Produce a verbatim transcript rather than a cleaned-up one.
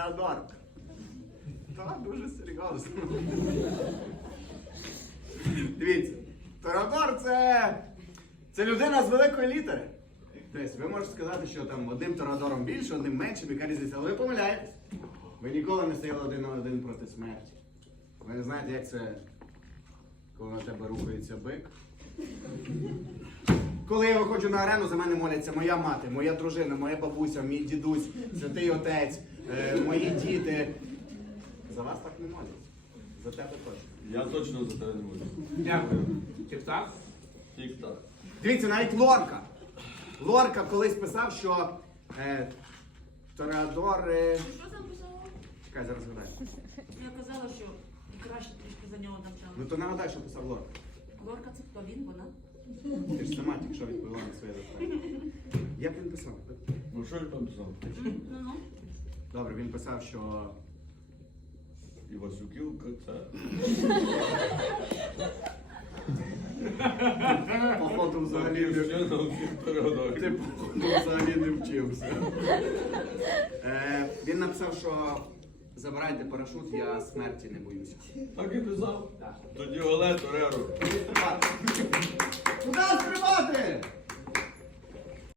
Тореадор. Так, дуже серйозно. Дивіться, Тореадор це, це людина з великої літери. Тобто ви можете сказати, що там одним Тореадором більше, одним менше, яка різниця, але ви помиляєтесь. Ви ніколи не стояли один на один проти смерті. Ви не знаєте, як це, коли на тебе рухається бик. Коли я виходжу на арену, за мене моляться моя мати, моя дружина, моя бабуся, мій дідусь, святий отець, е, мої діти. За вас так не моляться. За тебе точно. Я точно за тебе не можу. Дякую. Тік-так? Тік-так. Дивіться, навіть Лорка. Лорка колись писав, що е, Тореадор... Е... Що там писало? Чекай, зараз згадаю. Я казала, що краще трішки за нього навчала. Ну то нагадай, що писав Лорка. Лорка це хто, він, вона? Ти ж сама тільки що відповіла на своє запитання. Як він писав? Ну що я там писав? Ну-ну. Добре, він писав, що... Івасюківка це. Походу взагалі не... Ще на всіх Тореадорів. Ти походу взагалі не вчився. Е, він написав, що забирайте парашут, я смерті не боюся. Так і писав. Так. Тоді Оле Тореро. Куди стрибати?